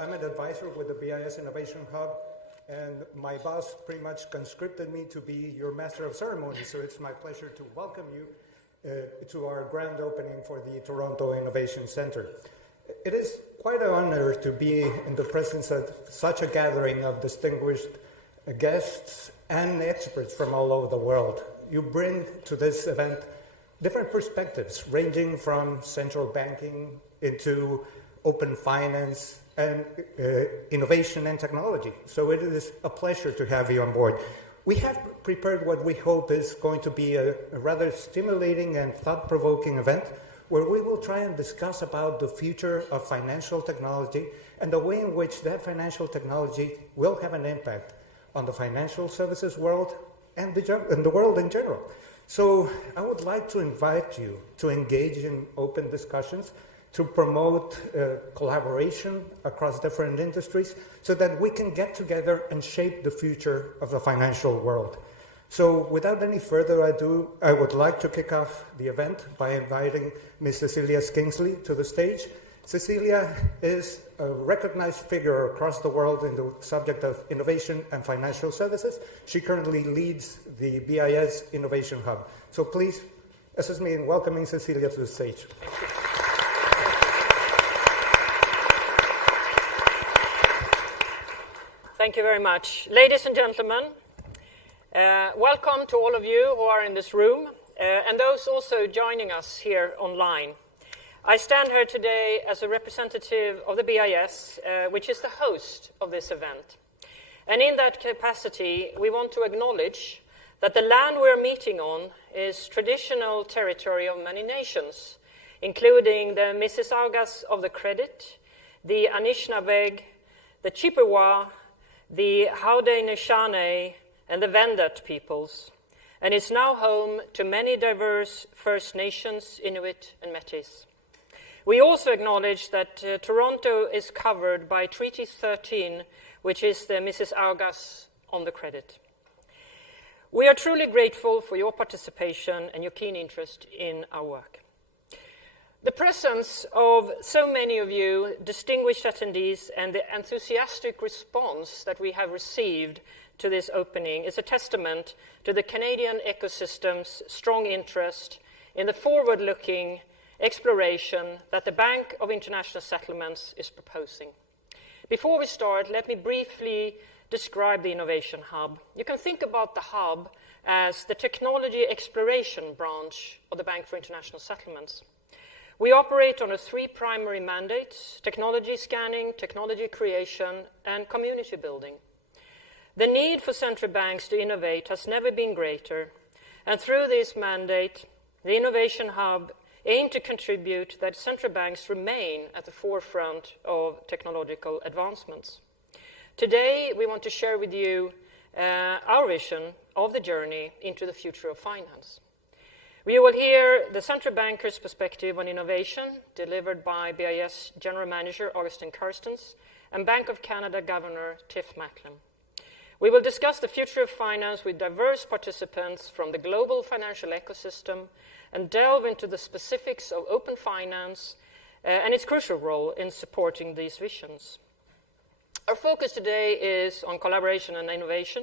I'm an advisor with the BIS Innovation Hub, and my boss pretty much conscripted me to be your master of ceremonies, so it's my pleasure to welcome you to our grand opening for the Toronto Innovation Centre. It is quite an honor to be in the presence of such a gathering of distinguished guests and experts from all over the world. You bring to this event different perspectives, ranging from central banking into open finance and innovation and technology. So it is a pleasure to have you on board. We have prepared what we hope is going to be a rather stimulating and thought-provoking event where we will try and discuss about the future of financial technology and the way in which that financial technology will have an impact on the financial services world and the world in general. So I would like to invite you to engage in open discussions, to promote collaboration across different industries so that we can get together and shape the future of the financial world. So without any further ado, I would like to kick off the event by inviting Ms. Cecilia Kingsley to the stage. Cecilia is a recognized figure across the world in the subject of innovation and financial services. She currently leads the BIS Innovation Hub. So please assist me in welcoming Cecilia to the stage. Thank you very much. Ladies and gentlemen, welcome to all of you who are in this room and those also joining us here online. I stand here today as a representative of the BIS, which is the host of this event. And in that capacity, we want to acknowledge that the land we're meeting on is traditional territory of many nations, including the Mississaugas of the Credit, the Anishinabeg, the Chippewa, the Haudenosaunee, and the Wendat peoples, and is now home to many diverse First Nations, Inuit, and Métis. We also acknowledge that Toronto is covered by Treaty 13, which is the Mississaugas on the Credit. We are truly grateful for your participation and your keen interest in our work. The presence of so many of you, distinguished attendees, and the enthusiastic response that we have received to this opening is a testament to the Canadian ecosystem's strong interest in the forward-looking exploration that the Bank of International Settlements is proposing. Before we start, let me briefly describe the Innovation Hub. You can think about the Hub as the technology exploration branch of the Bank for International Settlements. We operate on 3 primary mandates: technology scanning, technology creation, and community building. The need for central banks to innovate has never been greater, and through this mandate, the Innovation Hub aims to contribute that central banks remain at the forefront of technological advancements. Today, we want to share with you our vision of the journey into the future of finance. We will hear the central banker's perspective on innovation, delivered by BIS General Manager Augustin Carstens and Bank of Canada Governor Tiff Macklem. We will discuss the future of finance with diverse participants from the global financial ecosystem and delve into the specifics of open finance and its crucial role in supporting these visions. Our focus today is on collaboration and innovation.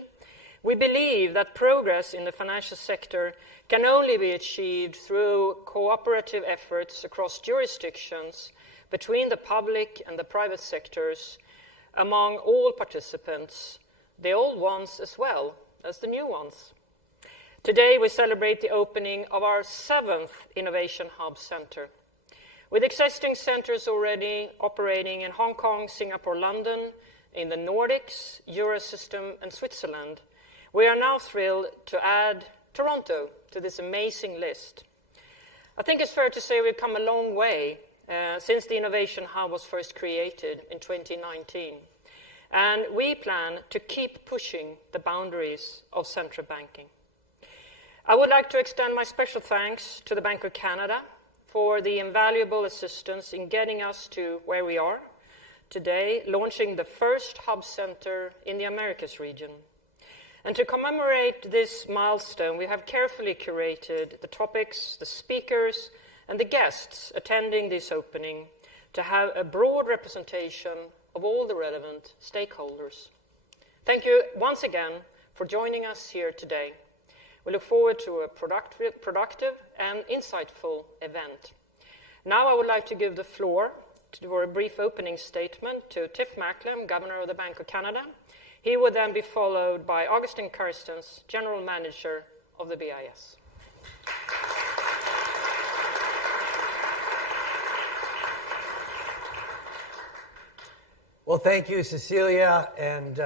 We believe that progress in the financial sector can only be achieved through cooperative efforts across jurisdictions between the public and the private sectors, among all participants, the old ones as well as the new ones. Today we celebrate the opening of our 7th Innovation Hub Center. With existing centers already operating in Hong Kong, Singapore, London, in the Nordics, Eurosystem, and Switzerland, we are now thrilled to add Toronto to this amazing list. I think it's fair to say we've come a long way since the Innovation Hub was first created in 2019. And we plan to keep pushing the boundaries of central banking. I would like to extend my special thanks to the Bank of Canada for the invaluable assistance in getting us to where we are today, launching the first hub center in the Americas region. And to commemorate this milestone, we have carefully curated the topics, the speakers, and the guests attending this opening to have a broad representation of all the relevant stakeholders. Thank you once again for joining us here today. We look forward to a productive and insightful event. Now I would like to give the floor for a brief opening statement to Tiff Macklem, Governor of the Bank of Canada. He will then be followed by Augustine Carstens, General Manager of the BIS. Well, thank you, Cecilia, and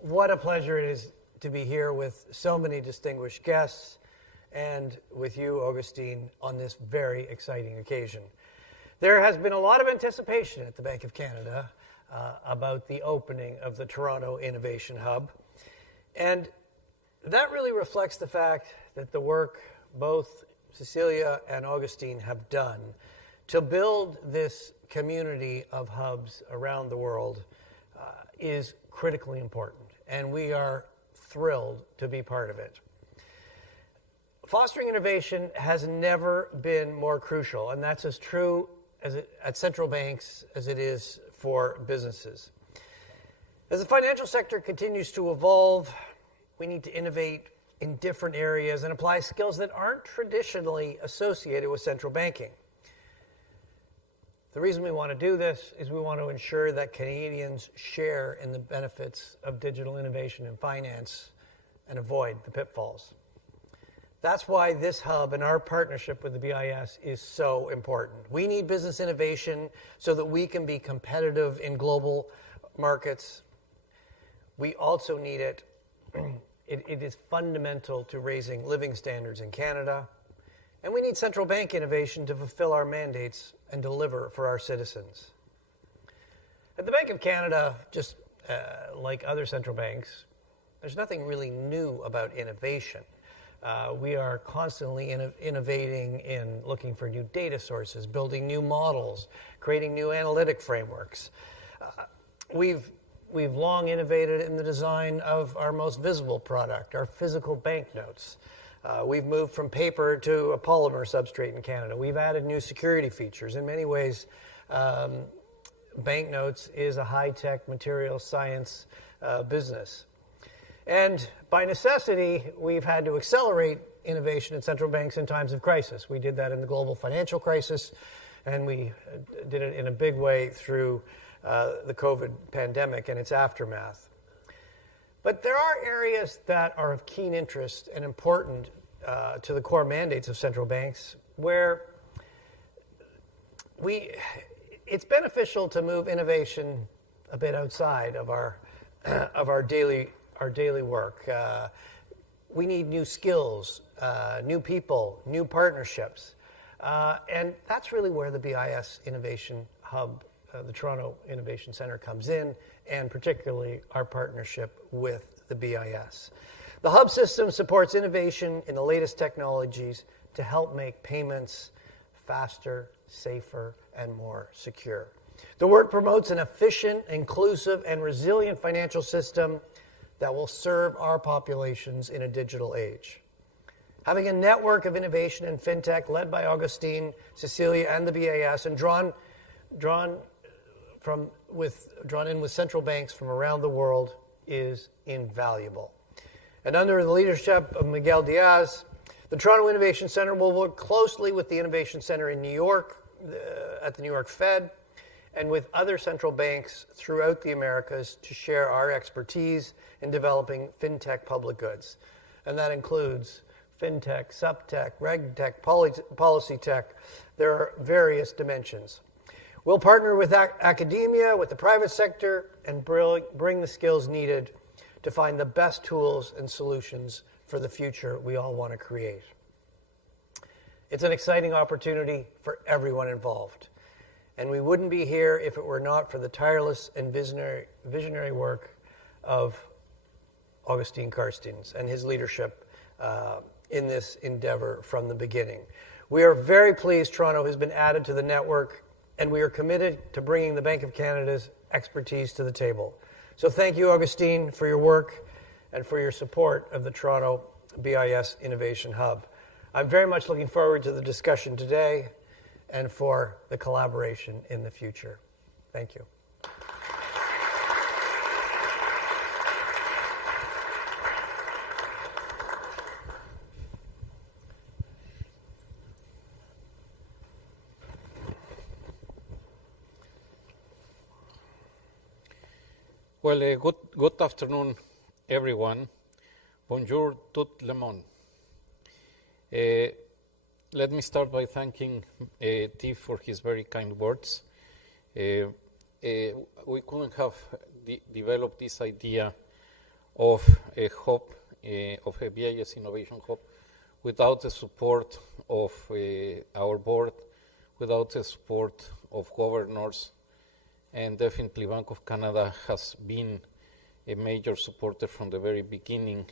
what a pleasure it is to be here with so many distinguished guests and with you, Augustine, on this very exciting occasion. There has been a lot of anticipation at the Bank of Canada about the opening of the Toronto Innovation Hub, and that really reflects the fact that the work both Cecilia and Augustine have done to build this community of hubs around the world is critically important, and we are thrilled to be part of it. Fostering innovation has never been more crucial, and that's as true at central banks as it is for businesses. As the financial sector continues to evolve, we need to innovate in different areas and apply skills that aren't traditionally associated with central banking. The reason we want to do this is we want to ensure that Canadians share in the benefits of digital innovation in finance and avoid the pitfalls. That's why this hub and our partnership with the BIS is so important. We need business innovation so that we can be competitive in global markets. We also need it. It is fundamental to raising living standards in Canada. And we need central bank innovation to fulfill our mandates and deliver for our citizens. At the Bank of Canada, just like other central banks, there's nothing really new about innovation. We are constantly innovating in looking for new data sources, building new models, creating new analytic frameworks. We've long innovated in the design of our most visible product, our physical banknotes. We've moved from paper to a polymer substrate in Canada. We've added new security features. In many ways, banknotes is a high-tech material science business. And by necessity, we've had to accelerate innovation in central banks in times of crisis. We did that in the global financial crisis, and we did it in a big way through the COVID pandemic and its aftermath. But there are areas that are of keen interest and important to the core mandates of central banks where it's beneficial to move innovation a bit outside of our daily work. We need new skills, new people, new partnerships. And that's really where the BIS Innovation Hub, the Toronto Innovation Centre, comes in, and particularly our partnership with the BIS. The hub system supports innovation in the latest technologies to help make payments faster, safer, and more secure. The work promotes an efficient, inclusive, and resilient financial system that will serve our populations in a digital age. Having a network of innovation in fintech led by Augustine, Cecilia, and the BIS, and drawn in with central banks from around the world is invaluable. And under the leadership of Miguel Diaz, the Toronto Innovation Centre will work closely with the Innovation Centre in New York, at the New York Fed, and with other central banks throughout the Americas to share our expertise in developing fintech public goods. And that includes fintech, subtech, regtech, policy tech. There are various dimensions. We'll partner with academia, with the private sector, and bring the skills needed to find the best tools and solutions for the future we all want to create. It's an exciting opportunity for everyone involved. And we wouldn't be here if it were not for the tireless and visionary work of Augustine Carstens and his leadership in this endeavor from the beginning. We are very pleased Toronto has been added to the network, and we are committed to bringing the Bank of Canada's expertise to the table. So thank you, Augustine, for your work and for your support of the Toronto BIS Innovation Hub. I'm very much looking forward to the discussion today and for the collaboration in the future. Thank you. Well, good afternoon, everyone. Bonjour tout le monde. Let me start by thanking Tiff for his very kind words. We couldn't have developed this idea of a hub, of a BIS Innovation Hub, without the support of our board, without the support of governors, and definitely Bank of Canada has been a major supporter from the very beginning.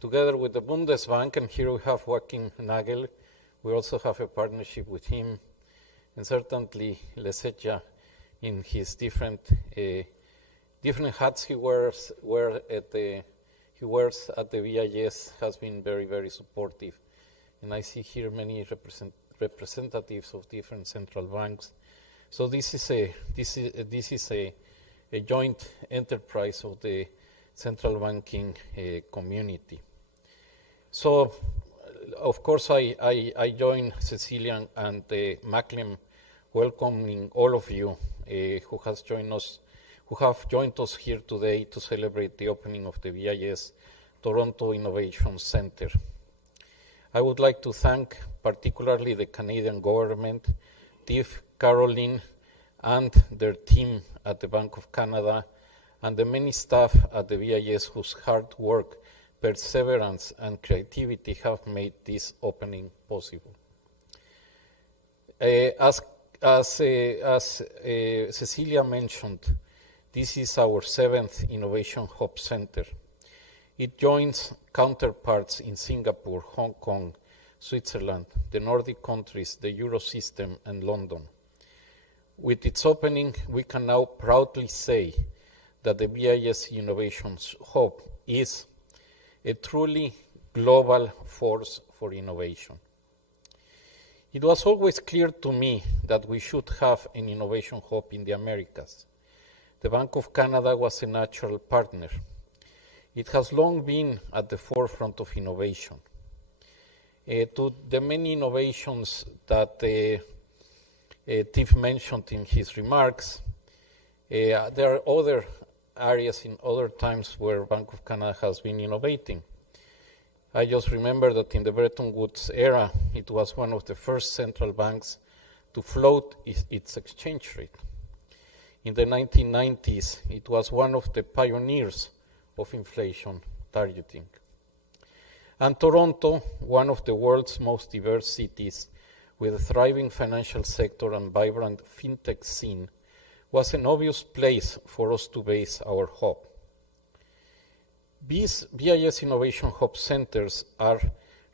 Together with the Bundesbank, and here we have Joachim Nagel, we also have a partnership with him, and certainly Leseja in his different hats he wears at the BIS has been very, very supportive. And I see here many representatives of different central banks. So this is a joint enterprise of the central banking community. So, of course, I join Cecilia and Macklem welcoming all of you who have joined us here today to celebrate the opening of the BIS Toronto Innovation Centre. I would like to thank particularly the Canadian government, Tiff, Caroline, and their team at the Bank of Canada, and the many staff at the BIS whose hard work, perseverance, and creativity have made this opening possible. As Cecilia mentioned, this is our 7th Innovation Hub Center. It joins counterparts in Singapore, Hong Kong, Switzerland, the Nordic countries, the Eurosystem, and London. With its opening, we can now proudly say that the BIS Innovation Hub is a truly global force for innovation. It was always clear to me that we should have an innovation hub in the Americas. The Bank of Canada was a natural partner. It has long been at the forefront of innovation. To the many innovations that Tiff mentioned in his remarks, there are other areas in other times where Bank of Canada has been innovating. I just remember that in the Bretton Woods era, it was one of the first central banks to float its exchange rate. In the 1990s, it was one of the pioneers of inflation targeting. And Toronto, one of the world's most diverse cities with a thriving financial sector and vibrant fintech scene, was an obvious place for us to base our hub. These BIS Innovation Hub centers are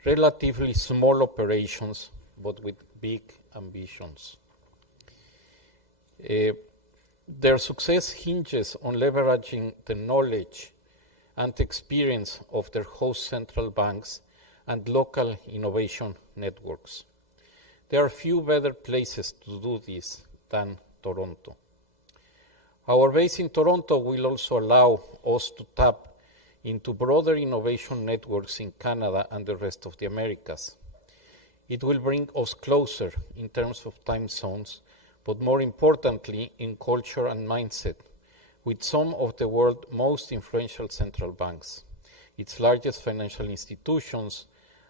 relatively small operations, but with big ambitions. Their success hinges on leveraging the knowledge and experience of their host central banks and local innovation networks. There are few better places to do this than Toronto. Our base in Toronto will also allow us to tap into broader innovation networks in Canada and the rest of the Americas. It will bring us closer in terms of time zones, but more importantly in culture and mindset, with some of the world's most influential central banks, its largest financial institutions,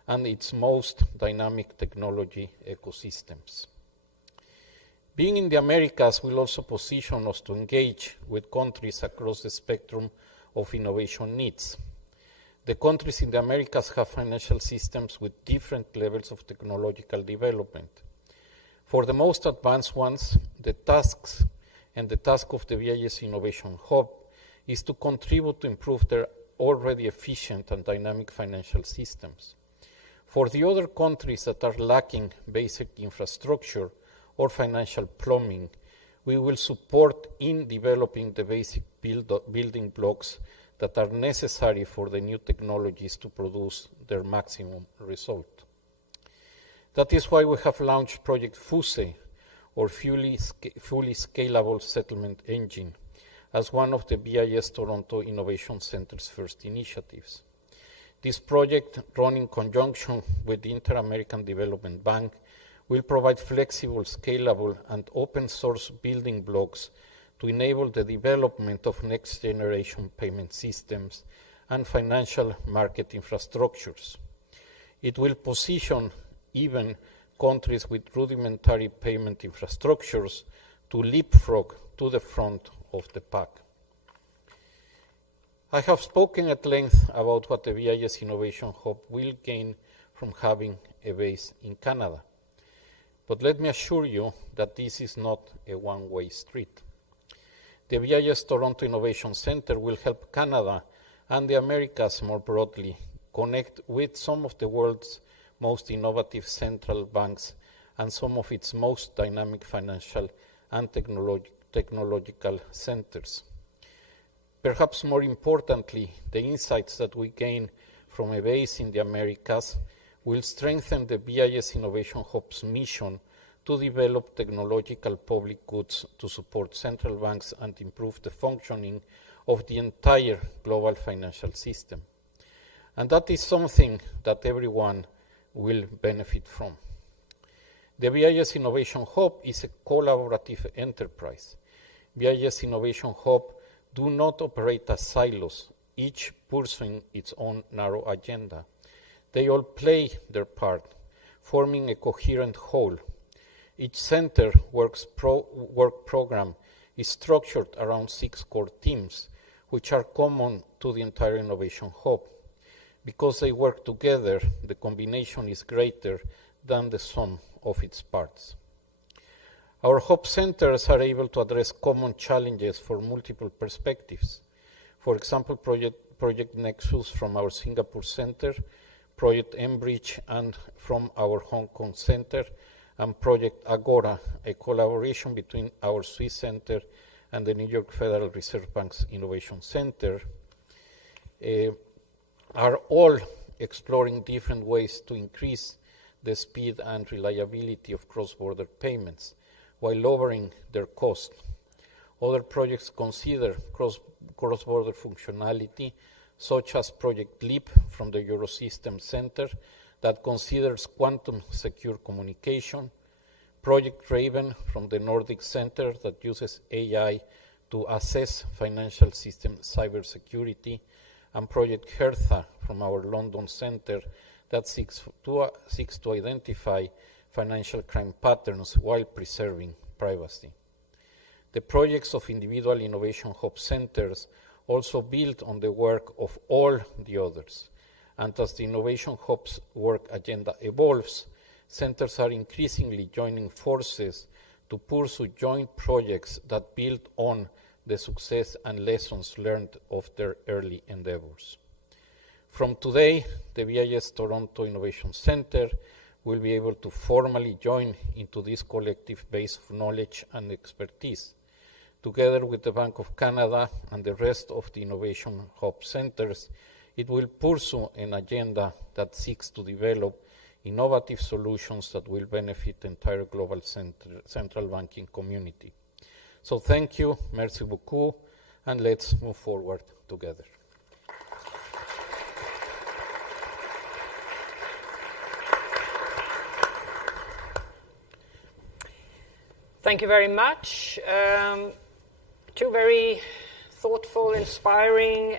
and its most dynamic technology ecosystems. Being in the Americas will also position us to engage with countries across the spectrum of innovation needs. The countries in the Americas have financial systems with different levels of technological development. For the most advanced ones, the task of the BIS Innovation Hub is to contribute to improve their already efficient and dynamic financial systems. For the other countries that are lacking basic infrastructure or financial plumbing, we will support in developing the basic building blocks that are necessary for the new technologies to produce their maximum result. That is why we have launched Project FUSE, or Fully Scalable Settlement Engine, as one of the BIS Toronto Innovation Center's first initiatives. This project, run in conjunction with the Inter-American Development Bank, will provide flexible, scalable, and open-source building blocks to enable the development of next-generation payment systems and financial market infrastructures. It will position even countries with rudimentary payment infrastructures to leapfrog to the front of the pack. I have spoken at length about what the BIS Innovation Hub will gain from having a base in Canada. But let me assure you that this is not a one-way street. The BIS Toronto Innovation Centre will help Canada and the Americas more broadly connect with some of the world's most innovative central banks and some of its most dynamic financial and technological centers. Perhaps more importantly, the insights that we gain from a base in the Americas will strengthen the BIS Innovation Hub's mission to develop technological public goods to support central banks and improve the functioning of the entire global financial system. And that is something that everyone will benefit from. The BIS Innovation Hub is a collaborative enterprise. BIS Innovation Hub do not operate as silos, each pursuing its own narrow agenda. They all play their part, forming a coherent whole. Each center work program is structured around 6 core teams, which are common to the entire Innovation Hub. Because they work together, the combination is greater than the sum of its parts. Our hub centers are able to address common challenges for multiple perspectives. For example, Project Nexus from our Singapore center, Project Enbridge and from our Hong Kong center, and Project Agora, a collaboration between our Swiss center and the New York Federal Reserve Bank's Innovation Center, are all exploring different ways to increase the speed and reliability of cross-border payments while lowering their cost. Other projects consider cross-border functionality, such as Project LEAP from the Eurosystem Center that considers quantum secure communication, Project Raven from the Nordic Center that uses AI to assess financial system cybersecurity, and Project Hertha from our London Center that seeks to identify financial crime patterns while preserving privacy. The projects of individual Innovation Hub centers also build on the work of all the others. And as the Innovation Hub's work agenda evolves, centers are increasingly joining forces to pursue joint projects that build on the success and lessons learned of their early endeavors. From today, the BIS Toronto Innovation Center will be able to formally join into this collective base of knowledge and expertise. Together with the Bank of Canada and the rest of the Innovation Hub centers, it will pursue an agenda that seeks to develop innovative solutions that will benefit the entire global central banking community. So thank you, merci beaucoup, and let's move forward together. Thank you very much. Two very thoughtful, inspiring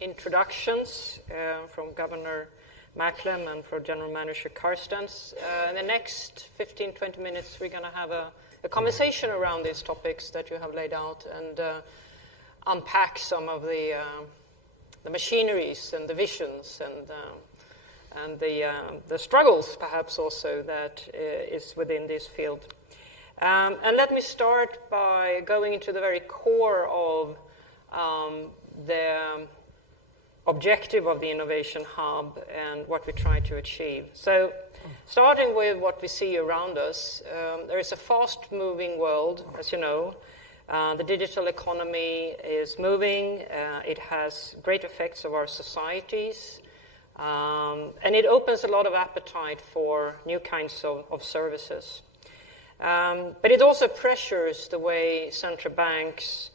introductions from Governor Macklem and from General Manager Carstens. In the next 15-20 minutes, we're going to have a conversation around these topics that you have laid out and unpack some of the machineries and the visions and the struggles, perhaps also, that is within this field. And let me start by going into the very core of the objective of the Innovation Hub and what we try to achieve. So, starting with what we see around us, there is a fast-moving world, as you know. The digital economy is moving. It has great effects of our societies. And it opens a lot of appetite for new kinds of services. But it also pressures the way central banks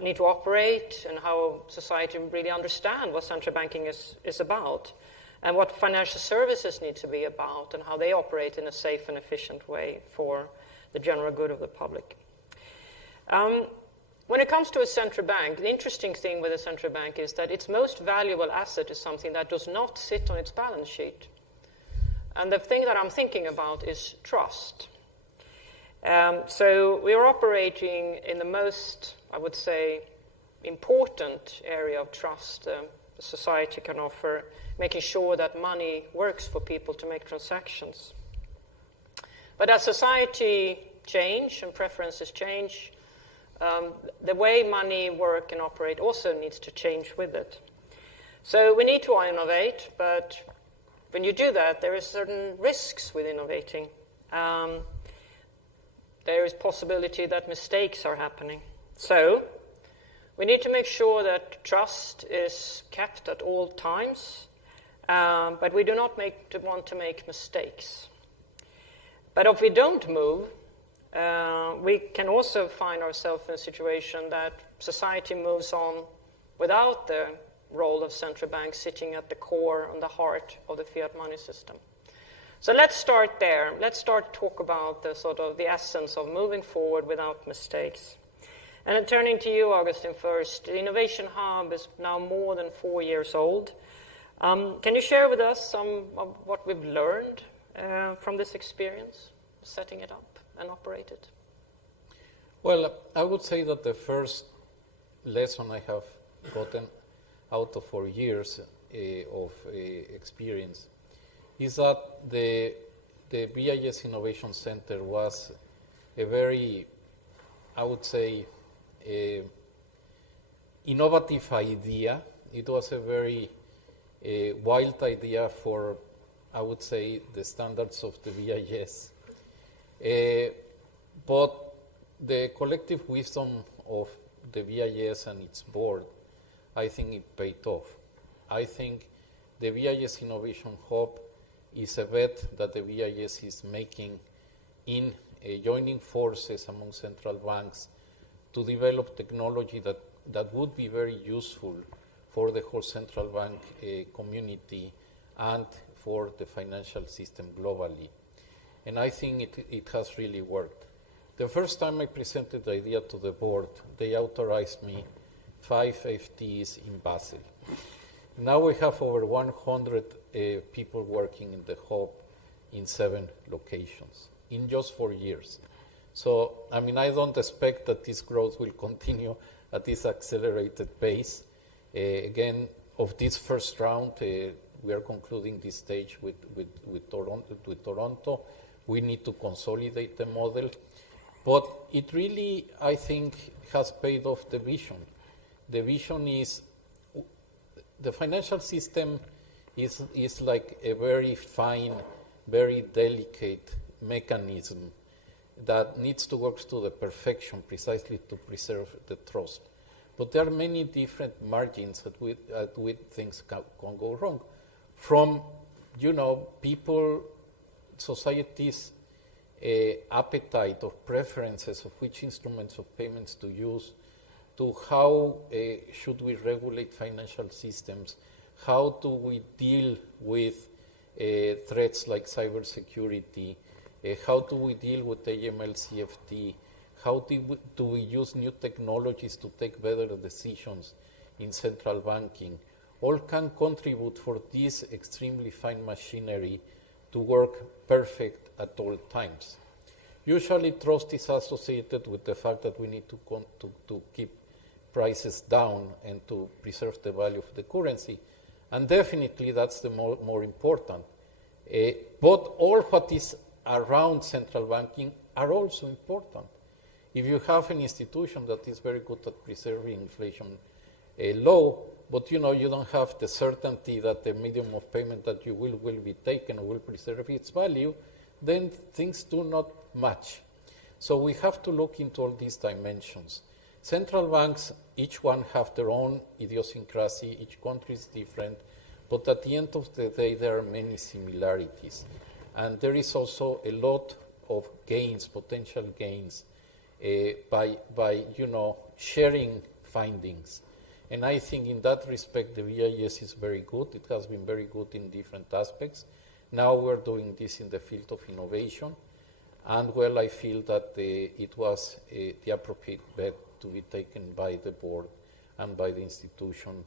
need to operate and how society really understand what central banking is about and what financial services need to be about and how they operate in a safe and efficient way for the general good of the public. When it comes to a central bank, the interesting thing with a central bank is that its most valuable asset is something that does not sit on its balance sheet. And the thing that I'm thinking about is trust. So we are operating in the most, I would say, important area of trust society can offer, making sure that money works for people to make transactions. But as society change and preferences change, the way money work and operate also needs to change with it. So we need to innovate, but when you do that, there are certain risks with innovating. There is possibility that mistakes are happening. So we need to make sure that trust is kept at all times, but we do not want to make mistakes. But if we don't move, we can also find ourselves in a situation that society moves on without the role of central banks sitting at the core and the heart of the fiat money system. So let's start there. Let's start to talk about the sort of the essence of moving forward without mistakes. And then turning to you, Augustin, first. The Innovation Hub is now more than 4 years old. Can you share with us some of what we've learned from this experience, setting it up and operate it? Well, I would say that the first lesson I have gotten out of 4 years of experience is that the BIS Innovation Center was a very, I would say, innovative idea. It was a very wild idea for, I would say, the standards of the BIS. But the collective wisdom of the BIS and its board, I think it paid off. I think the BIS Innovation Hub is a bet that the BIS is making in joining forces among central banks to develop technology that would be very useful for the whole central bank community and for the financial system globally. And I think it has really worked. The first time I presented the idea to the board, they authorized me 5 FTEs in Basel. Now we have over 100 people working in the hub in 7 locations in just 4 years. So, I mean, I don't expect that this growth will continue at this accelerated pace. Again, of this first round, we are concluding this stage with Toronto. We need to consolidate the model. But it really, I think, has paid off the vision. The vision is the financial system is like a very fine, very delicate mechanism that needs to work to the perfection precisely to preserve the trust. But there are many different margins at which things can go wrong. From, people, societies' appetite or preferences of which instruments of payments to use, to how should we regulate financial systems, how do we deal with threats like cybersecurity, how do we deal with AML CFT, how do we use new technologies to take better decisions in central banking, all can contribute for this extremely fine machinery to work perfect at all times. Usually trust is associated with the fact that we need to keep prices down and to preserve the value of the currency. And definitely that's the more important. But all what is around central banking are also important. If you have an institution that is very good at preserving inflation low, but you don't have the certainty that the medium of payment that you will be taken or will preserve its value, then things do not match. So we have to look into all these dimensions. Central banks, each one have their own idiosyncrasy, each country is different, but at the end of the day, there are many similarities. And there is also a lot of gains, potential gains, by sharing findings. And I think in that respect, the BIS is very good. It has been very good in different aspects. Now we're doing this in the field of innovation. And well, I feel that it was the appropriate bet to be taken by the board and by the institution.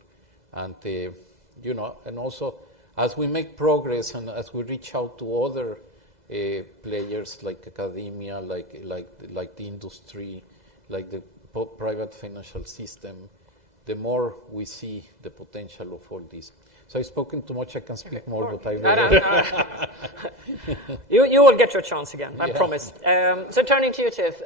And, and also as we make progress and as we reach out to other players like academia, like the industry, like the private financial system, the more we see the potential of all this. So I've spoken too much, I can speak more, but I will. You will get your chance again, I promise. So turning to you, Tiff,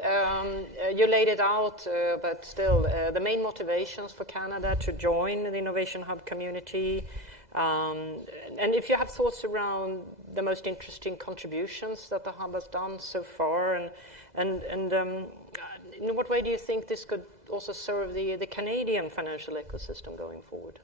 you laid it out, but still, the main motivations for Canada to join the Innovation Hub community, and if you have thoughts around the most interesting contributions that the Hub has done so far, and in what way do you think this could also serve the Canadian financial ecosystem going forward?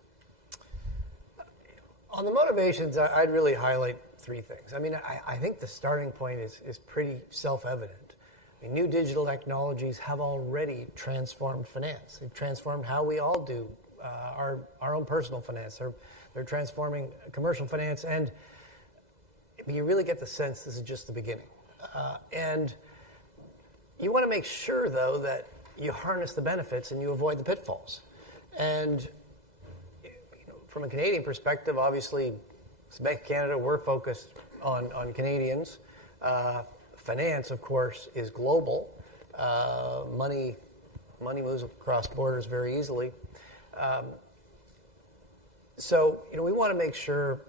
On the motivations, I'd really highlight three things. I mean, I think the starting point is pretty self-evident. I mean, new digital technologies have already transformed finance. They've transformed how we all do our own personal finance. They're transforming commercial finance, and you really get the sense this is just the beginning. And you want to make sure, though, that you harness the benefits and you avoid the pitfalls. And from a Canadian perspective, obviously, as Bank of Canada, we're focused on Canadians. Finance, of course, is global. Money moves across borders very easily. So, we want to make sure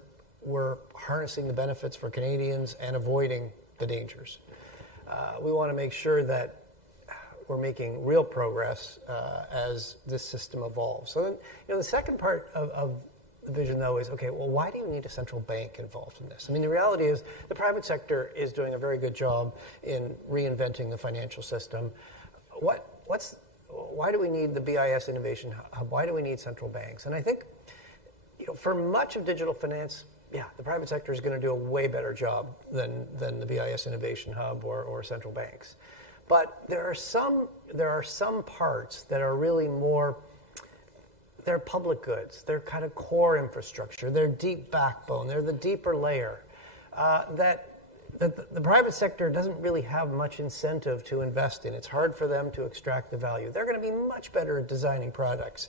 we're harnessing the benefits for Canadians and avoiding the dangers. We want to make sure that we're making real progress as this system evolves. So then, the second part of the vision, though, is, okay, well, why do you need a central bank involved in this? I mean, the reality is the private sector is doing a very good job in reinventing the financial system. Why do we need the BIS Innovation Hub? Why do we need central banks? And I think, for much of digital finance, the private sector is going to do a way better job than the BIS Innovation Hub or central banks. But there are some parts that are really more, they're public goods. They're kind of core infrastructure. They're deep backbone. They're the deeper layer that the private sector doesn't really have much incentive to invest in. It's hard for them to extract the value. They're going to be much better at designing products,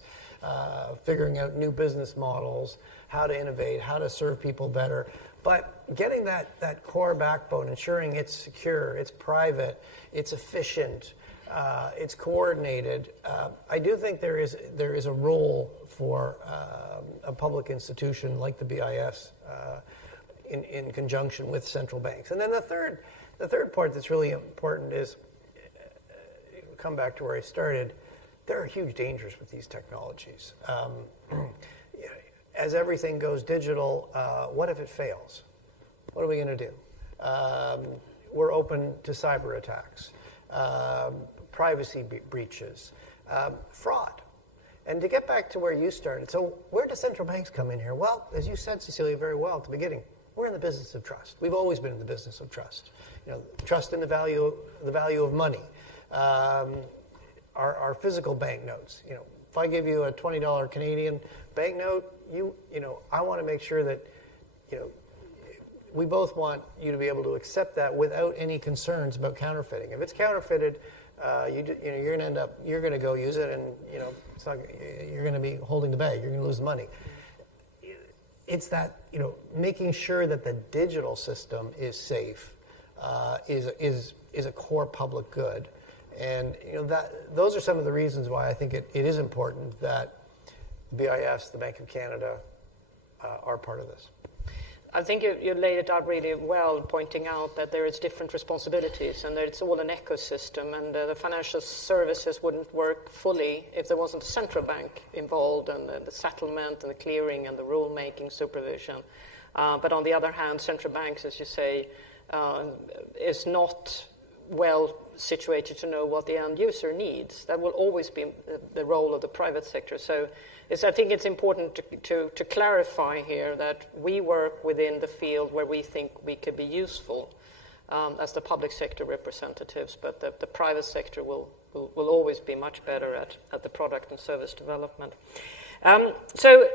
figuring out new business models, how to innovate, how to serve people better. But getting that core backbone, ensuring it's secure, it's private, it's efficient, it's coordinated. I do think there is a role for a public institution like the BIS in conjunction with central banks. And then the third part that's really important is, come back to where I started, there are huge dangers with these technologies. As everything goes digital, what if it fails? What are we going to do? We're open to cyber attacks, privacy breaches, fraud. And to get back to where you started, so where do central banks come in here? Well, as you said, Cecilia, very well at the beginning, we're in the business of trust. We've always been in the business of trust. Trust in the value of money. Our physical banknotes. If I give you a $20 Canadian banknote, I want to make sure that, we both want you to be able to accept that without any concerns about counterfeiting. If it's counterfeited, you're going to go use it, and it's not, you're going to be holding the bag. You're going to lose the money. It's that making sure that the digital system is safe is a core public good, and those are some of the reasons why I think it is important that the BIS, the Bank of Canada, are part of this. I think you laid it out really well, pointing out that there is different responsibilities and that it's all an ecosystem, and the financial services wouldn't work fully if there wasn't a central bank involved, and the settlement and the clearing and the rule-making supervision. But on the other hand, central banks, as you say, is not well situated to know what the end user needs. That will always be the role of the private sector. So I think it's important to clarify here that we work within the field where we think we could be useful as the public sector representatives, but the private sector will always be much better at the product and service development. So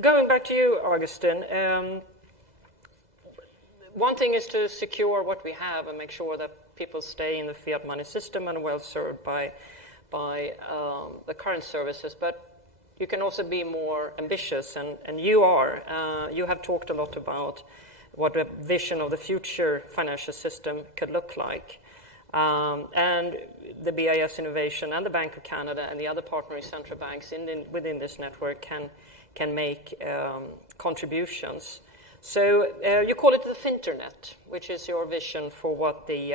going back to you, Augustin, one thing is to secure what we have and make sure that people stay in the fiat money system and well served by the current services. But you can also be more ambitious, and you are. You have talked a lot about what a vision of the future financial system could look like. And the BIS Innovation and the Bank of Canada and the other partnering central banks within this network can make contributions. So you call it the Finternet, which is your vision for what the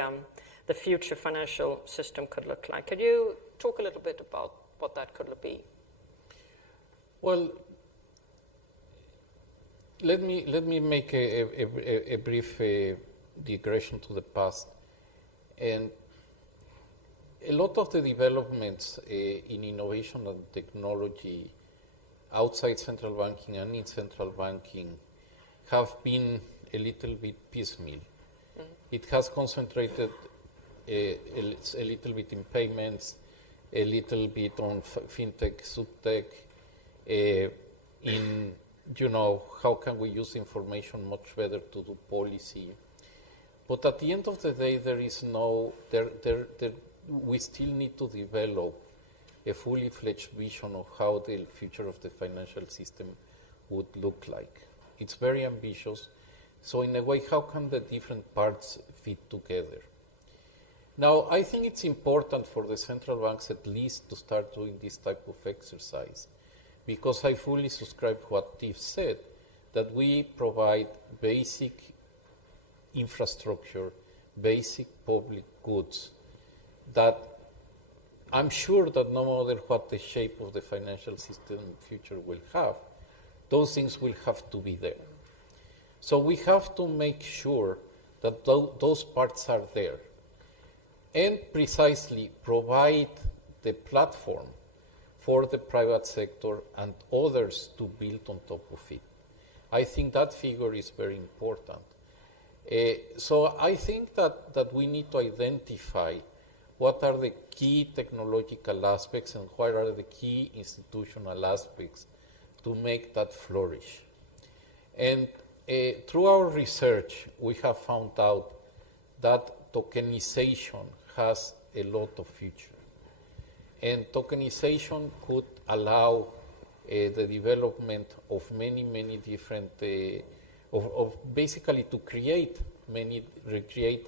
future financial system could look like. Could you talk a little bit about what that could be? Well, let me make a brief digression to the past. And a lot of the developments in innovation and technology outside central banking and in central banking have been a little bit piecemeal. Mm-hmm. It has concentrated a little bit in payments, a little bit on fintech, subtech, in, how can we use information much better to do policy. But at the end of the day, we still need to develop a fully fledged vision of how the future of the financial system would look like. It's very ambitious. So in a way, how can the different parts fit together? Now, I think it's important for the central banks at least to start doing this type of exercise, because I fully subscribe to what Tiff said, that we provide basic infrastructure, basic public goods that I'm sure that no matter what the shape of the financial system in the future will have, those things will have to be there. So we have to make sure that those parts are there and precisely provide the platform for the private sector and others to build on top of it. I think that figure is very important. So I think that we need to identify what are the key technological aspects and what are the key institutional aspects to make that flourish. And through our research, we have found out that tokenization has a lot of future. And tokenization could allow the development of many different, of basically to recreate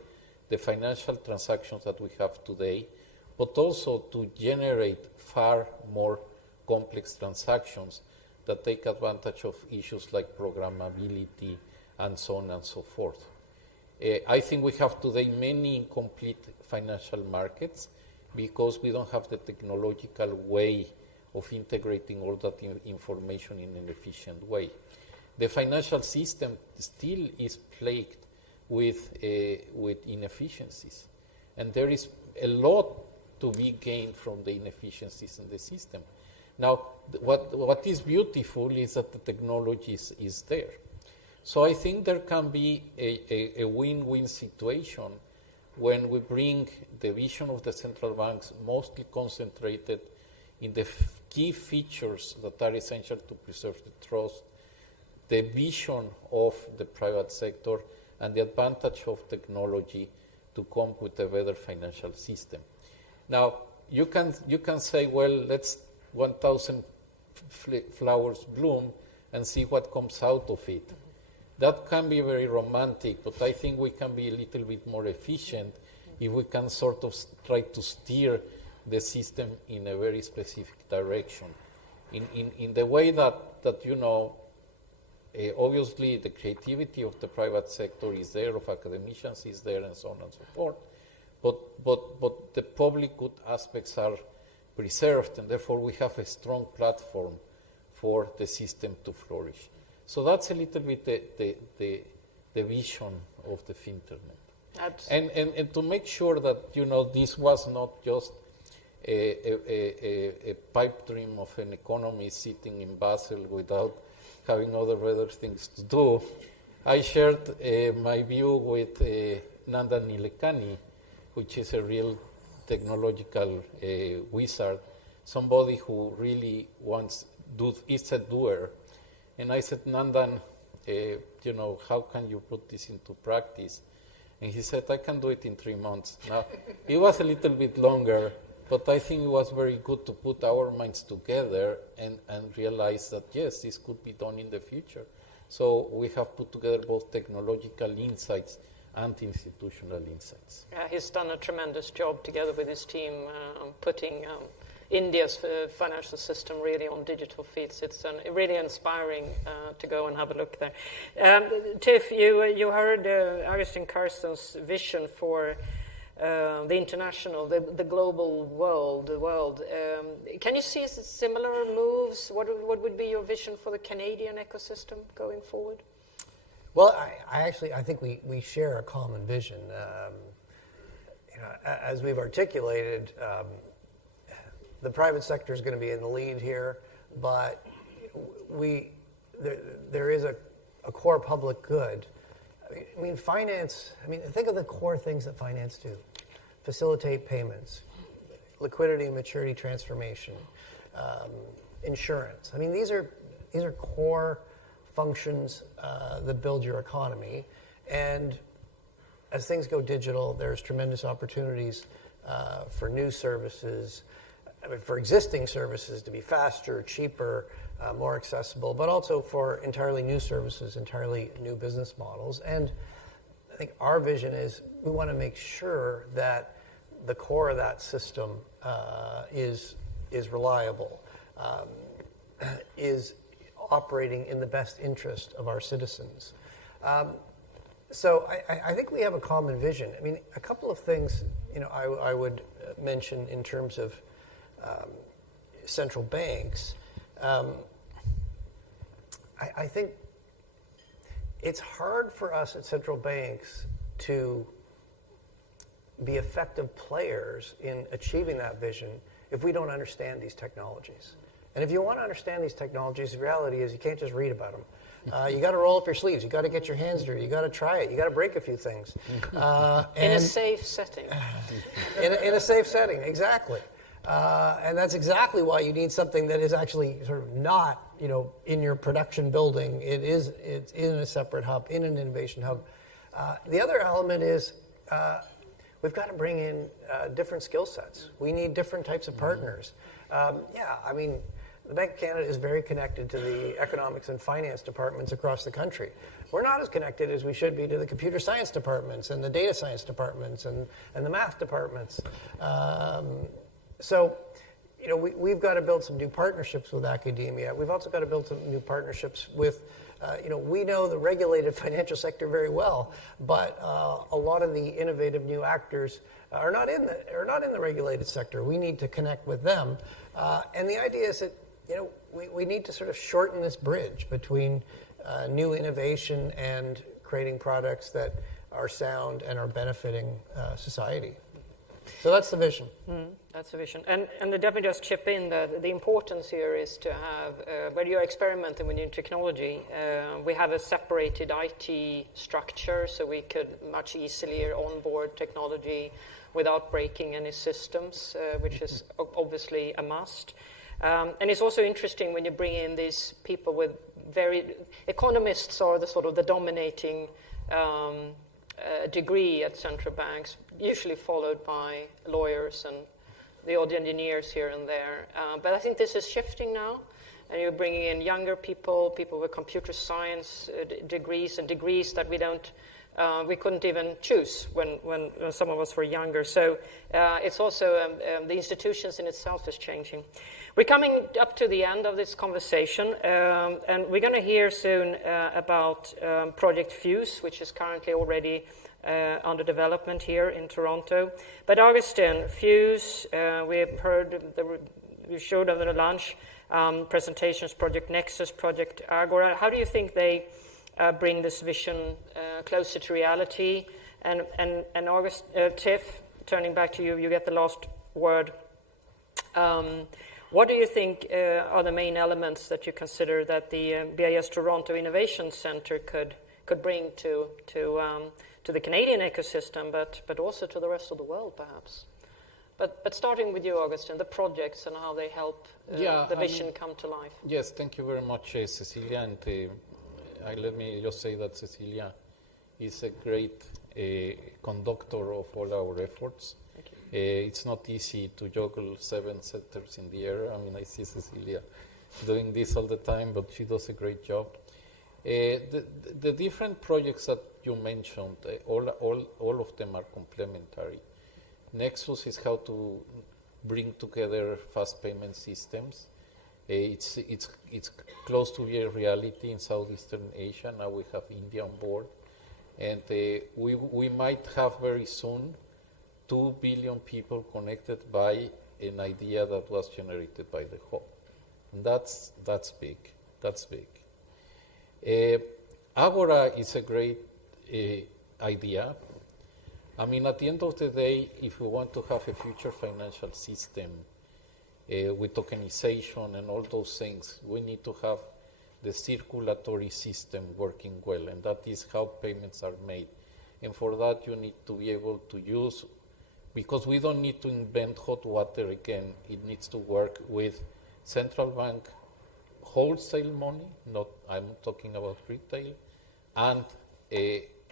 the financial transactions that we have today, but also to generate far more complex transactions that take advantage of issues like programmability and so on and so forth. I think we have today many incomplete financial markets because we don't have the technological way of integrating all that information in an efficient way. The financial system still is plagued with inefficiencies, and there is a lot to be gained from the inefficiencies in the system. Now, what is beautiful is that the technology is there. So I think there can be a win-win situation when we bring the vision of the central banks mostly concentrated in the key features that are essential to preserve the trust, the vision of the private sector, and the advantage of technology to come with a better financial system. Now, you can say, well, let's 1,000 flowers bloom and see what comes out of it. That can be very romantic, but I think we can be a little bit more efficient if we can sort of try to steer the system in a very specific direction. In the way that obviously the creativity of the private sector is there, of academicians is there, and so on and so forth, but the public good aspects are preserved, and therefore we have a strong platform for the system to flourish. So that's a little bit the vision of the Finternet. And to make sure that, this was not just a pipe dream of an economist sitting in Basel without having other better things to do, I shared my view with Nandan Nilekani, which is a real technological wizard, somebody who really is a doer. And I said, Nandan, how can you put this into practice? And he said, I can do it in 3 months. Now, it was a little bit longer, but I think it was very good to put our minds together and realize that, yes, this could be done in the future. So we have put together both technological insights and institutional insights. He's done a tremendous job together with his team putting India's financial system really on digital feet. It's really inspiring to go and have a look there. Tiff, you heard Augustin Karsten's vision for the international, the global world. Can you see similar moves? What would be your vision for the Canadian ecosystem going forward? Well, I think we share a common vision. As we've articulated, the private sector is going to be in the lead here, but there is a core public good. I mean, finance, think of the core things that finance do. Facilitate payments, liquidity and maturity transformation, insurance. These are core functions that build your economy. And as things go digital, there's tremendous opportunities for new services, for existing services to be faster, cheaper, more accessible, but also for entirely new services, entirely new business models. And I think our vision is we want to make sure that the core of that system is reliable, is operating in the best interest of our citizens. So I think we have a common vision. A couple of things I would mention in terms of central banks. I think it's hard for us at central banks to be effective players in achieving that vision if we don't understand these technologies. And if you want to understand these technologies, the reality is you can't just read about them. You got to roll up your sleeves. You got to get your hands dirty. You got to try it. You got to break a few things. In a safe setting. In a safe setting, exactly. And that's exactly why you need something that is actually sort of not, in your production building. It's in a separate hub, in an innovation hub. The other element is we've got to bring in different skill sets. We need different types of partners. The Bank of Canada is very connected to the economics and finance departments across the country. We're not as connected as we should be to the computer science departments and the data science departments and the math departments. So, we've got to build some new partnerships with academia. We've also got to build some new partnerships with, we know the regulated financial sector very well, but a lot of the innovative new actors are not in the regulated sector. We need to connect with them, and the idea is that we need to sort of shorten this bridge between new innovation and creating products that are sound and are benefiting society. So that's the vision. That's the vision. And let me just chip in that the importance here is to have, when you're experimenting with new technology, we have a separated IT structure, so we could much easier onboard technology without breaking any systems, which is obviously a must. And it's also interesting when you bring in these people with economists are the dominating degree at central banks, usually followed by lawyers and the odd engineers here and there. But I think this is shifting now, and you're bringing in younger people with computer science degrees, and degrees that we couldn't even choose when some of us were younger. So it's also the institutions in itself is changing. We're coming up to the end of this conversation, and we're going to hear soon about Project Fuse, which is currently already under development here in Toronto. But Augustin, Fuse, we've heard, you showed over the lunch presentations, Project Nexus, Project Agora. How do you think they bring this vision closer to reality? And Tiff, turning back to you, you get the last word. What do you think are the main elements that you consider that the BIS Toronto Innovation Centre could bring to the Canadian ecosystem, but also to the rest of the world, perhaps? But starting with you, Augustin, the projects and how they help the vision come to life. Yes, thank you very much, Cecilia. And let me just say that Cecilia is a great conductor of all our efforts. It's not easy to juggle 7 sectors in the air. I mean, I see Cecilia doing this all the time, but she does a great job. The different projects that you mentioned, all of them are complementary. Nexus is how to bring together fast payment systems. It's close to a reality in Southeastern Asia. Now we have India on board. And we might have very soon 2 billion people connected by an idea that was generated by the hub. And that's big. That's big. Agora is a great idea. I mean, at the end of the day, if we want to have a future financial system with tokenization and all those things, we need to have the circulatory system working well, and that is how payments are made. And for that, you need to be able to use, because we don't need to invent hot water again, it needs to work with central bank wholesale money, I'm talking about retail, and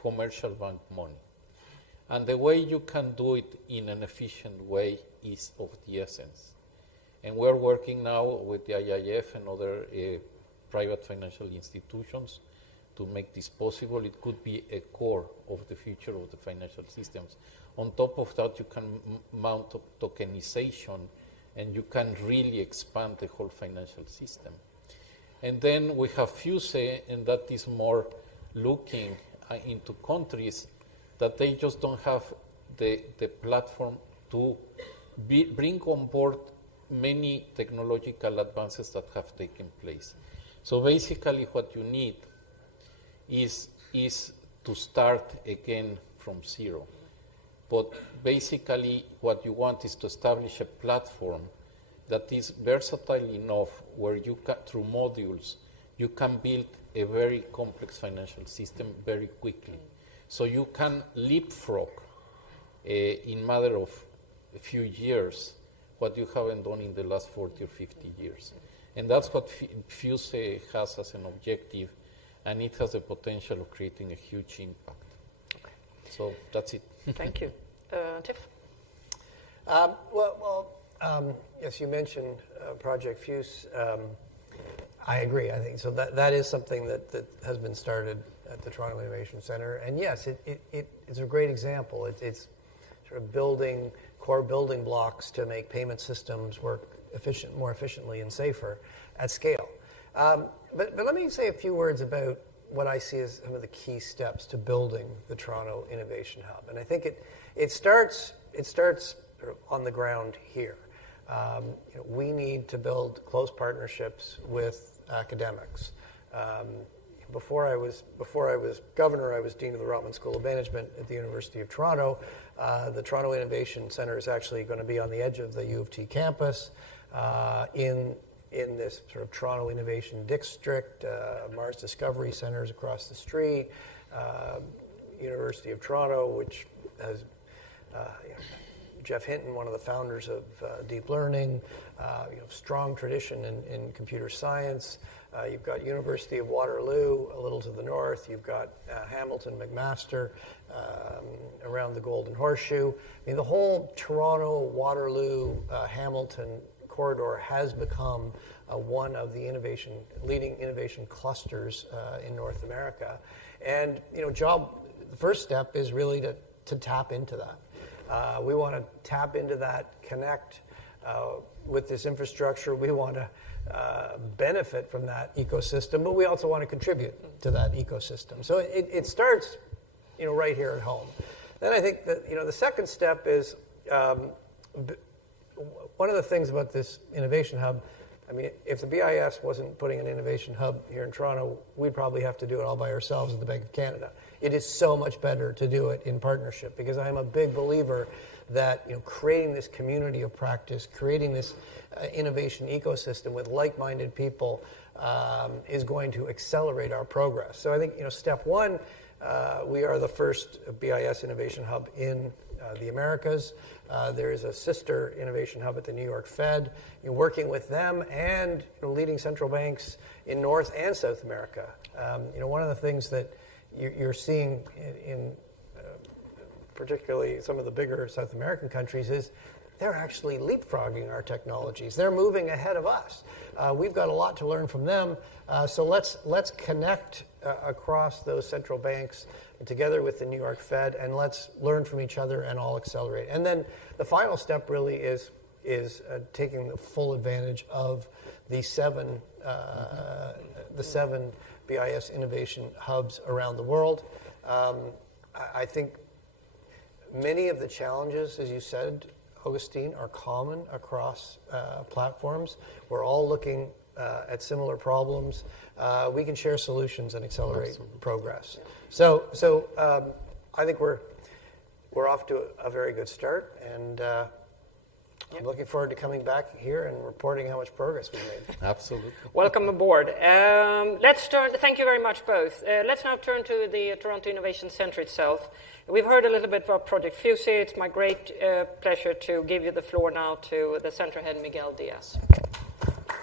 commercial bank money. And the way you can do it in an efficient way is of the essence. And we're working now with the IIF and other private financial institutions to make this possible. It could be a core of the future of the financial systems. On top of that, you can mount tokenization, and you can really expand the whole financial system. And then we have FUSE, and that is more looking into countries that they just don't have the platform to bring on board many technological advances that have taken place. So basically what you need is to start again from zero. But basically what you want is to establish a platform that is versatile enough where you can, through modules, you can build a very complex financial system very quickly. So you can leapfrog in a matter of a few years what you haven't done in the last 40 or 50 years. And that's what FUSE has as an objective, and it has the potential of creating a huge impact. Okay. So that's it. Thank you. Tiff? Yes, you mentioned Project FUSE. I agree. I think so. That is something that has been started at the Toronto Innovation Center, and yes, it's a great example. It's sort of building core building blocks to make payment systems work more efficiently and safer at scale. But let me say a few words about what I see as some of the key steps to building the Toronto Innovation Hub, and I think it starts sort of on the ground here. We need to build close partnerships with academics. Before I was governor, I was dean of the Rotman School of Management at the University of Toronto. The Toronto Innovation Center is actually going to be on the edge of the U of T campus in this sort of Toronto Innovation District. Mars Discovery Center is across the street. University of Toronto, which has Jeff Hinton, one of the founders of deep learning, strong tradition in computer science. You've got University of Waterloo a little to the north. You've got Hamilton McMaster around the Golden Horseshoe. I mean, the whole Toronto, Waterloo, Hamilton corridor has become one of the leading innovation clusters in North America. And the first step is really to tap into that. We want to tap into that, connect with this infrastructure. We want to benefit from that ecosystem, but we also want to contribute to that ecosystem. So it starts, right here at home. Then I think that the second step is one of the things about this innovation hub. I mean, if the BIS wasn't putting an innovation hub here in Toronto, we'd probably have to do it all by ourselves at the Bank of Canada. It is so much better to do it in partnership, because I'm a big believer that creating this community of practice, creating this innovation ecosystem with like-minded people is going to accelerate our progress. So I think step one, we are the first BIS innovation hub in the Americas. There is a sister innovation hub at the New York Fed. You're working with them and leading central banks in North and South America. One of the things that you're seeing in particularly some of the bigger South American countries is they're actually leapfrogging our technologies. They're moving ahead of us. We've got a lot to learn from them. So let's connect across those central banks together with the New York Fed, and let's learn from each other and all accelerate. And then the final step really is taking the full advantage of the seven BIS innovation hubs around the world. I think many of the challenges, as you said, Augustine, are common across platforms. We're all looking at similar problems. We can share solutions and accelerate progress. So I think we're off to a very good start, and I'm looking forward to coming back here and reporting how much progress we've made. Absolutely. Welcome aboard. Thank you very much both. Let's now turn to the Toronto Innovation Centre itself. We've heard a little bit about Project Fuse. It's my great pleasure to give you the floor now to the Centre Head, Miguel Diaz.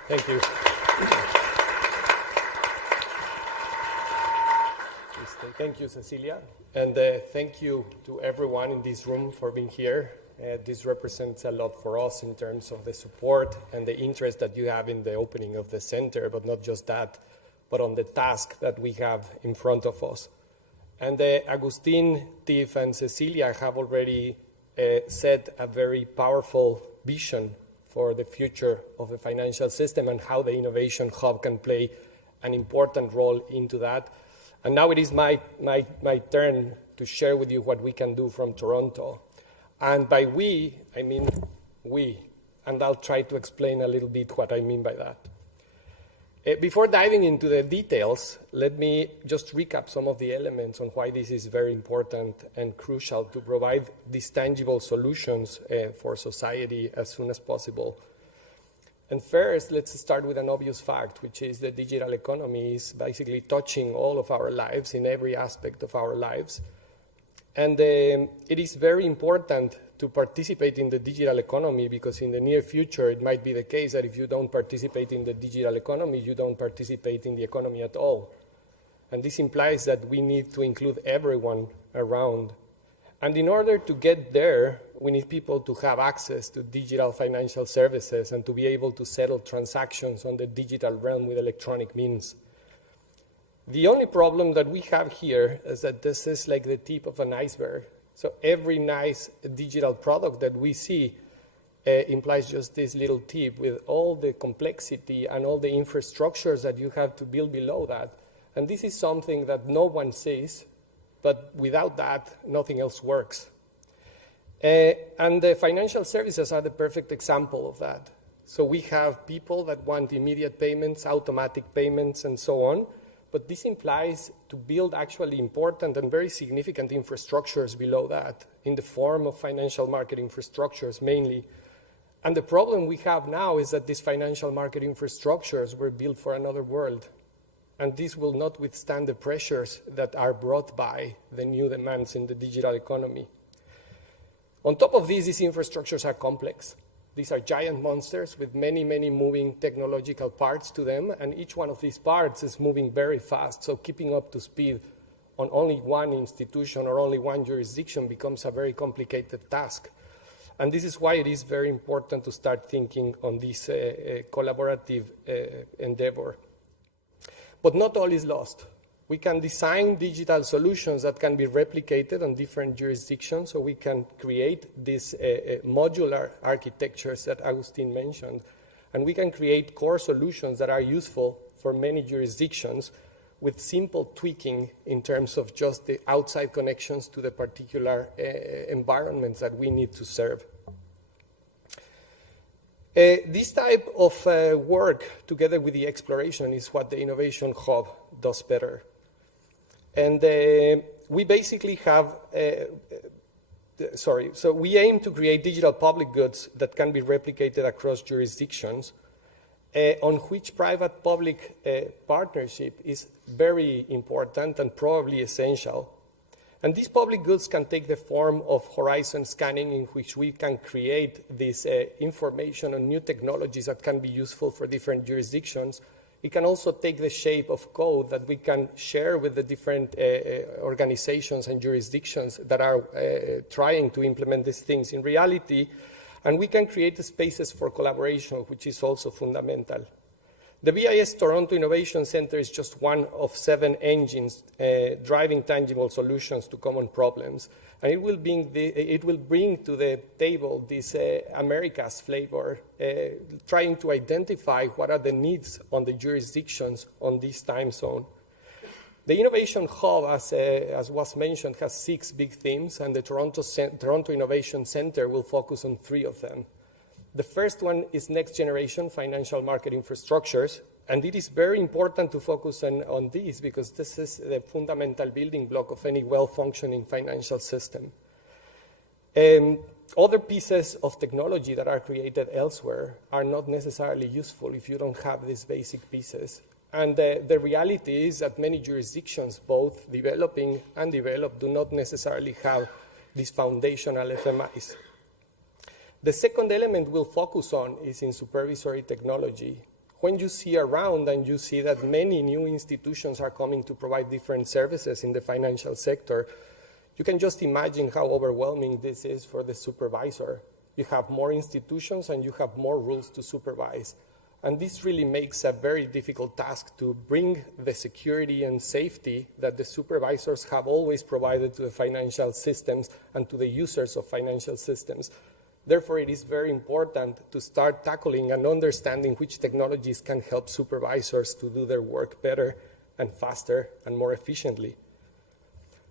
Thank you. Thank you, Cecilia. And thank you to everyone in this room for being here. This represents a lot for us in terms of the support and the interest that you have in the opening of the center, but not just that, but on the task that we have in front of us. And Agustin, Tiff, and Cecilia have already set a very powerful vision for the future of the financial system and how the Innovation Hub can play an important role into that. And now it is my turn to share with you what we can do from Toronto. And by we, I mean we. And I'll try to explain a little bit what I mean by that. Before diving into the details, let me just recap some of the elements on why this is very important and crucial to provide these tangible solutions for society as soon as possible. And first, let's start with an obvious fact, which is the digital economy is basically touching all of our lives in every aspect of our lives. And it is very important to participate in the digital economy because in the near future, it might be the case that if you don't participate in the digital economy, you don't participate in the economy at all. And this implies that we need to include everyone around. And in order to get there, we need people to have access to digital financial services and to be able to settle transactions on the digital realm with electronic means. The only problem that we have here is that this is like the tip of an iceberg. So every nice digital product that we see implies just this little tip with all the complexity and all the infrastructures that you have to build below that. And this is something that no one sees, but without that, nothing else works. And the financial services are the perfect example of that. So we have people that want immediate payments, automatic payments, and so on. But this implies to build actually important and very significant infrastructures below that in the form of financial market infrastructures mainly. And the problem we have now is that these financial market infrastructures were built for another world. And this will not withstand the pressures that are brought by the new demands in the digital economy. On top of this, these infrastructures are complex. These are giant monsters with many, many moving technological parts to them, and each one of these parts is moving very fast, so keeping up to speed on only one institution or only one jurisdiction becomes a very complicated task. And this is why it is very important to start thinking on this collaborative endeavor. But not all is lost. We can design digital solutions that can be replicated on different jurisdictions, so we can create these modular architectures that Agustin mentioned, and we can create core solutions that are useful for many jurisdictions with simple tweaking in terms of just the outside connections to the particular environments that we need to serve. This type of work, together with the exploration, is what the Innovation Hub does better. And we basically have, so we aim to create digital public goods that can be replicated across jurisdictions, on which private-public partnership is very important and probably essential. And these public goods can take the form of horizon scanning, in which we can create this information on new technologies that can be useful for different jurisdictions. It can also take the shape of code that we can share with the different organizations and jurisdictions that are trying to implement these things in reality. And we can create spaces for collaboration, which is also fundamental. The BIS Toronto Innovation Center is just one of 7 engines driving tangible solutions to common problems. And it will bring to the table this America's flavor, trying to identify what are the needs on the jurisdictions on this time zone. The Innovation Hub, as was mentioned, has 6 big themes, and the Toronto Innovation Center will focus on 3 of them. The first one is next generation financial market infrastructures, and it is very important to focus on this because this is the fundamental building block of any well-functioning financial system. Other pieces of technology that are created elsewhere are not necessarily useful if you don't have these basic pieces. And the reality is that many jurisdictions, both developing and developed, do not necessarily have these foundational FMIs. The second element we'll focus on is in supervisory technology. When you see around and you see that many new institutions are coming to provide different services in the financial sector, you can just imagine how overwhelming this is for the supervisor. You have more institutions and you have more rules to supervise. And this really makes a very difficult task to bring the security and safety that the supervisors have always provided to the financial systems and to the users of financial systems. Therefore, it is very important to start tackling and understanding which technologies can help supervisors to do their work better and faster and more efficiently.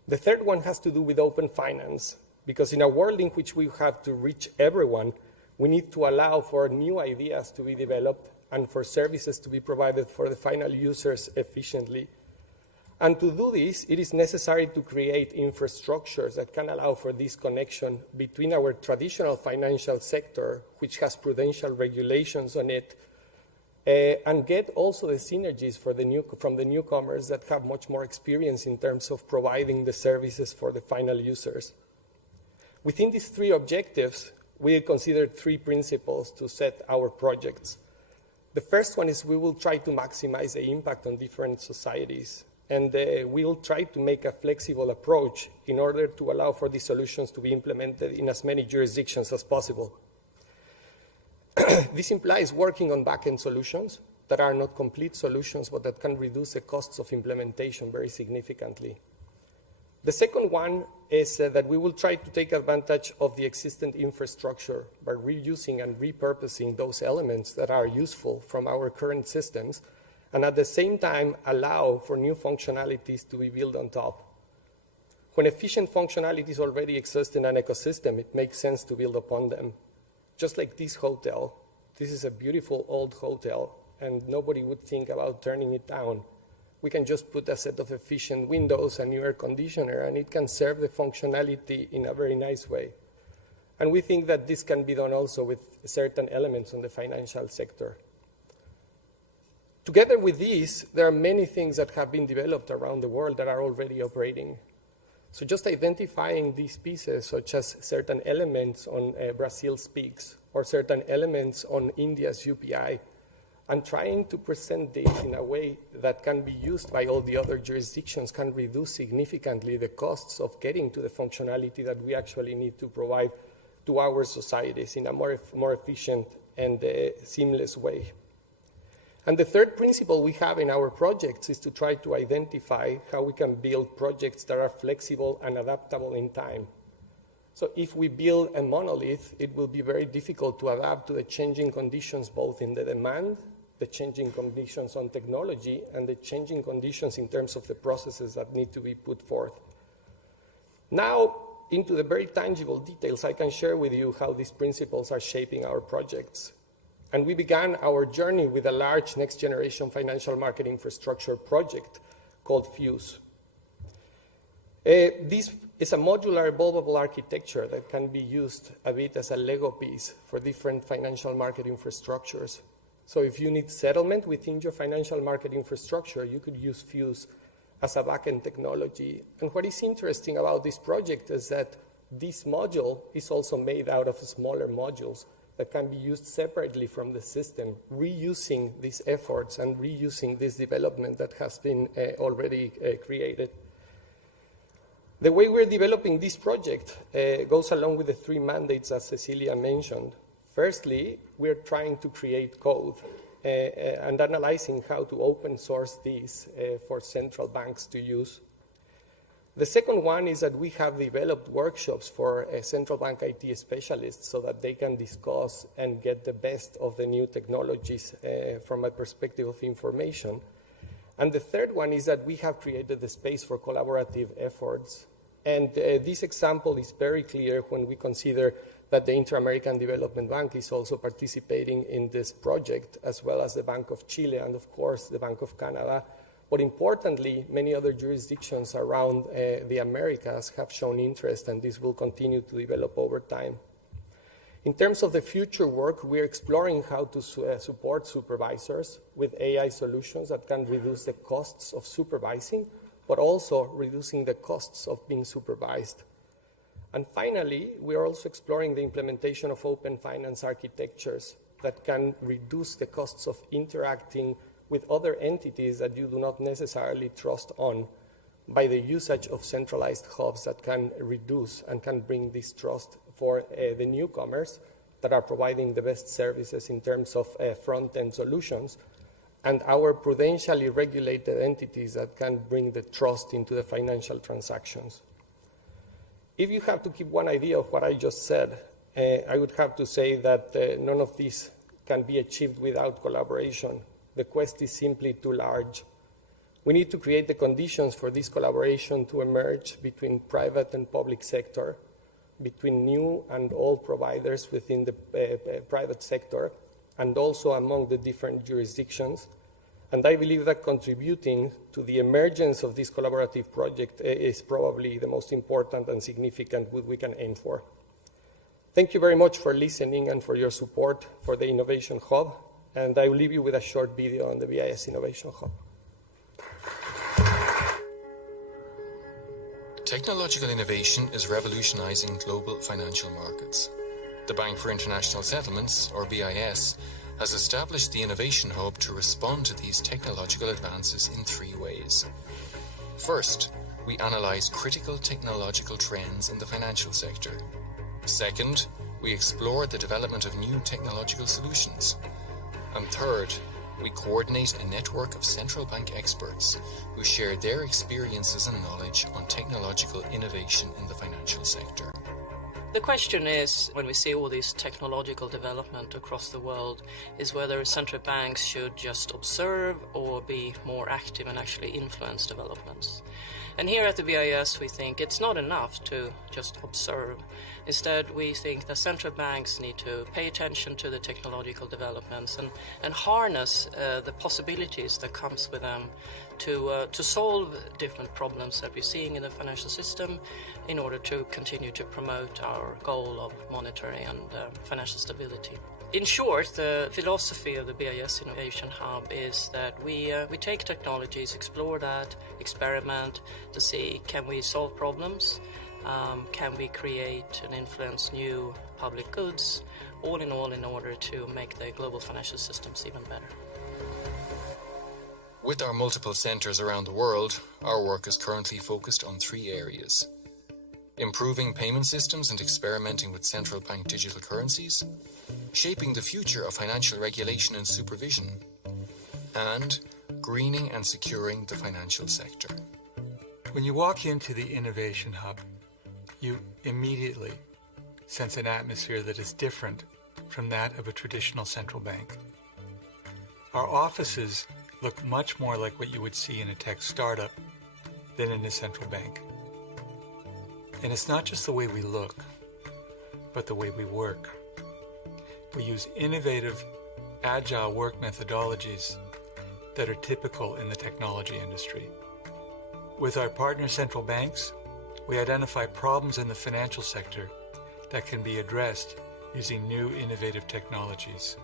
The third one has to do with open finance, because in a world in which we have to reach everyone, we need to allow for new ideas to be developed and for services to be provided for the final users efficiently. And to do this, it is necessary to create infrastructures that can allow for this connection between our traditional financial sector, which has prudential regulations on it, and get also the synergies from the newcomers that have much more experience in terms of providing the services for the final users. Within these 3 objectives, we considered 3 principles to set our projects. The first one is we will try to maximize the impact on different societies. And we will try to make a flexible approach in order to allow for these solutions to be implemented in as many jurisdictions as possible. This implies working on back-end solutions that are not complete solutions, but that can reduce the costs of implementation very significantly. The second one is that we will try to take advantage of the existing infrastructure by reusing and repurposing those elements that are useful from our current systems, and at the same time allow for new functionalities to be built on top. When efficient functionalities already exist in an ecosystem, it makes sense to build upon them. Just like this hotel. This is a beautiful old hotel, and nobody would think about turning it down. We can just put a set of efficient windows, a new air conditioner, and it can serve the functionality in a very nice way. And we think that this can be done also with certain elements on the financial sector. Together with these, there are many things that have been developed around the world that are already operating. So just identifying these pieces, such as certain elements on Brazil Speaks, or certain elements on India's UPI, and trying to present this in a way that can be used by all the other jurisdictions can reduce significantly the costs of getting to the functionality that we actually need to provide to our societies in a more efficient and seamless way. And the third principle we have in our projects is to try to identify how we can build projects that are flexible and adaptable in time. So if we build a monolith, it will be very difficult to adapt to the changing conditions, both in the demand, the changing conditions on technology, and the changing conditions in terms of the processes that need to be put forth. Now, into the very tangible details, I can share with you how these principles are shaping our projects. And we began our journey with a large next-generation financial market infrastructure project called Fuse. This is a modular, evolvable architecture that can be used a bit as a Lego piece for different financial market infrastructures. So if you need settlement within your financial market infrastructure, you could use Fuse as a backend technology. And what is interesting about this project is that this module is also made out of smaller modules that can be used separately from the system, reusing these efforts and reusing this development that has been already created. The way we're developing this project goes along with the three mandates that Cecilia mentioned. Firstly, we're trying to create code and analyzing how to open source these for central banks to use. The second one is that we have developed workshops for central bank IT specialists so that they can discuss and get the best of the new technologies from a perspective of information. And the third one is that we have created the space for collaborative efforts. And this example is very clear when we consider that the Inter-American Development Bank is also participating in this project, as well as the Bank of Chile and, of course, the Bank of Canada. But importantly, many other jurisdictions around the Americas have shown interest, and this will continue to develop over time. In terms of the future work, we're exploring how to support supervisors with AI solutions that can reduce the costs of supervising, but also reducing the costs of being supervised. And finally, we are also exploring the implementation of open finance architectures that can reduce the costs of interacting with other entities that you do not necessarily trust on by the usage of centralized hubs that can reduce and can bring this trust for the newcomers that are providing the best services in terms of front-end solutions, and our prudentially regulated entities that can bring the trust into the financial transactions. If you have to keep one idea of what I just said, I would have to say that none of this can be achieved without collaboration. The quest is simply too large. We need to create the conditions for this collaboration to emerge between private and public sector, between new and old providers within the private sector, and also among the different jurisdictions. And I believe that contributing to the emergence of this collaborative project is probably the most important and significant we can aim for. Thank you very much for listening and for your support for the Innovation Hub. And I will leave you with a short video on the BIS Innovation Hub. Technological innovation is revolutionizing global financial markets. The Bank for International Settlements, or BIS, has established the Innovation Hub to respond to these technological advances in three ways. First, we analyze critical technological trends in the financial sector. Second, we explore the development of new technological solutions. And third, we coordinate a network of central bank experts who share their experiences and knowledge on technological innovation in the financial sector. The question is, when we see all this technological development across the world, is whether central banks should just observe or be more active and actually influence developments. And here at the BIS, we think it's not enough to just observe. Instead, we think that central banks need to pay attention to the technological developments and harness the possibilities that comes with them to solve different problems that we're seeing in the financial system in order to continue to promote our goal of monetary and financial stability. In short, the philosophy of the BIS Innovation Hub is that we take technologies, explore that, experiment to see, can we solve problems? Can we create and influence new public goods? All in order to make the global financial systems even better. With our multiple centers around the world, our work is currently focused on three areas: improving payment systems and experimenting with central bank digital currencies, shaping the future of financial regulation and supervision, and greening and securing the financial sector. When you walk into the Innovation Hub, you immediately sense an atmosphere that is different from that of a traditional central bank. Our offices look much more like what you would see in a tech startup than in a central bank. And it's not just the way we look, but the way we work. We use innovative, agile work methodologies that are typical in the technology industry. With our partner central banks, we identify problems in the financial sector that can be addressed using new innovative technologies.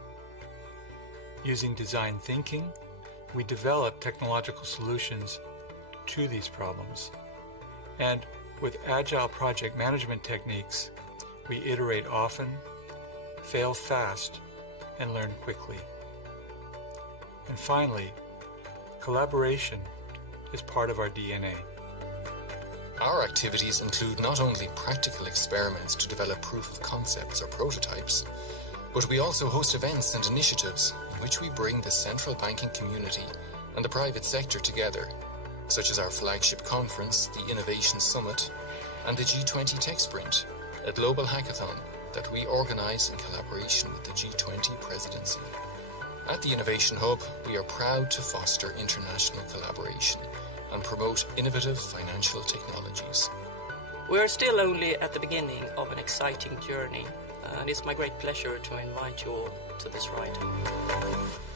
Using design thinking, we develop technological solutions to these problems. And with agile project management techniques, we iterate often, fail fast, and learn quickly. And finally, collaboration is part of our DNA. Our activities include not only practical experiments to develop proof of concepts or prototypes, but we also host events and initiatives in which we bring the central banking community and the private sector together, such as our flagship conference, the Innovation Summit, and the G20 Tech Sprint, a global hackathon that we organise in collaboration with the G20 presidency. At the Innovation Hub, we are proud to foster international collaboration and promote innovative financial technologies. We are still only at the beginning of an exciting journey, and it's my great pleasure to invite you all to this ride.